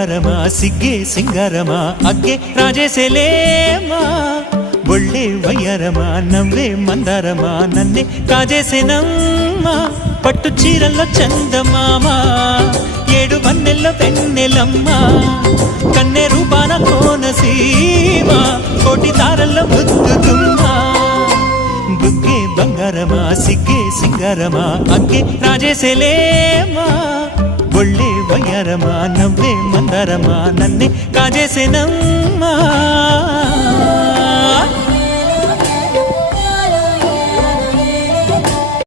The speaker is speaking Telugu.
బంగారమా సిగ్గే సింగారమా అగ్గే రాజేసేలేమా ఒళ్ళే వయ్యారమా నవ్వే మందారమా నన్నే కాజేసేనమ్మా పట్టు చీరల్లో చందమామా ఏడు వన్నెల్లో పెన్నెలమ్మా కన్నె రూపాన కోనసీమ కోటి తారల్లో ముద్దుగుమ్మా బుగ్గే బంగారమా సిగ్గే సింగారమా అగ్గే రాజేసేలేమా ఒళ్ళే వయ్యారమా నవ్వే మందారమా నన్నే కాజేసేనమ్మా